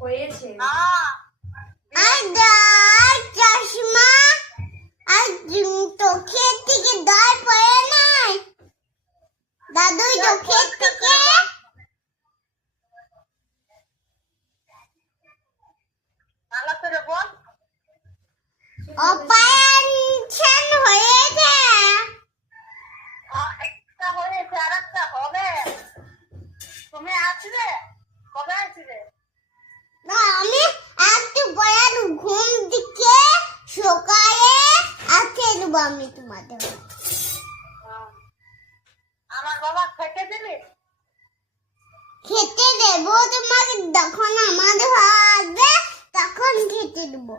হয়েছে। চশমা আর চোখের থেকে দল পড়ে নাই দাদু, চোখের থেকে অপারেশন হয়েছে। আরেকটা হবে। তুমি আসবে কবে আসবে? না, আমি একটু পরে ঘুম থেকে সকালে আসতে দেবো আমি তোমাদের। আমার বাবা খেতে দিবি? খেতে দেবো তোমাকে, যখন আমাদের আসবে তখন খেতে দেবো।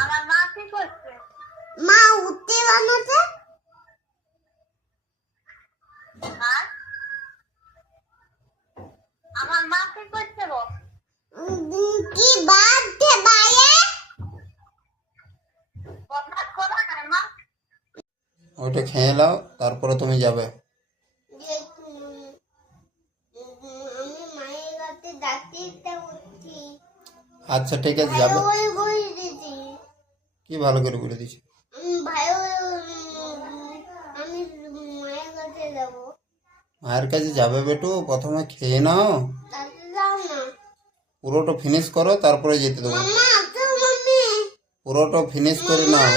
আমার মা কি করছে? মা উঠতে বানাচ্ছে। হ্যাঁ, আমার মা কি করছে গো? কি বাদতে বাইরে বদমাশ করো না মা। ওইটা খেয়ে নাও, তারপরে তুমি যাবে। আমি মায়ের কাছে ডাকতে উঠছি। আচ্ছা ঠিক আছে, যাবে। ওই বই দিদি কি ভালো করে বলে দিছি। ভাই, আমি মায়ের কাছে যাবো। মায়ের কাছে যাবে বেটু, প্রথমে খেয়ে নাও, তাতে যাও না। পুরোটা ফিনিশ করো, তারপরে যেতে দেবো। মাম্মা তো মাম্মি পুরোটা ফিনিশ করে নাও।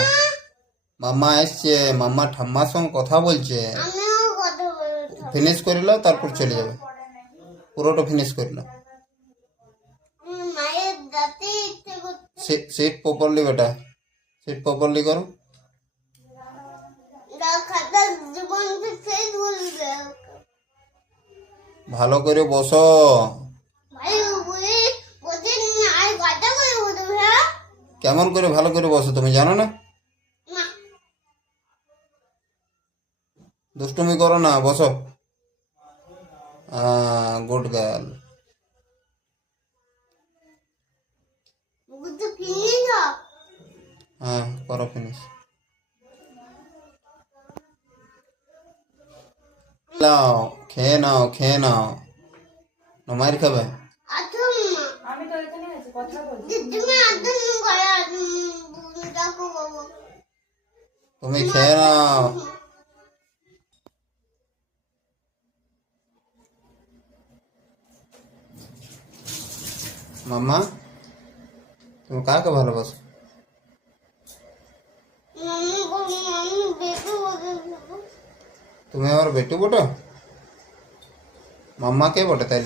মাম্মা এসছে, মাম্মা ঠাম্মার সঙ্গে কথা বলছে। আমিও কথা বলছি। ফিনিশ করে নাও, তারপর চলে যাবে। পুরোটা ফিনিশ করে নাও। মায়ের দাঁতে ইচ্ছে করছে। সিট প্রপারলি বেটা, সিট প্রপারলি করো। খাতা জীবনকে শেষ বলবে। ভালো করে বসো। ভাই বই বলছেন আর কথা করে বলতে হ্যাঁ। কেমন করে ভালো করে বসো তুমি জানো না? না, দুষ্টুমি করো না, বসো। Good girl. বুঝতে কিনে না। হ্যাঁ, করো ফিনিশ। নাও, খেয়ে নাও, খেয়ে নাও। না মায়ের খাবে? আতুম আমি তো এখানে আছি, কথা বলছি। তুমি আতুম করে দেখো বাবু। তুমি খেয়ে নাও। মাম্মা, তুমি কাকে ভালোবাসো? মাম্মু দেখো বাবু। তুমি আমার বেটু বটো? মাম্মা কে বটে তাইলে?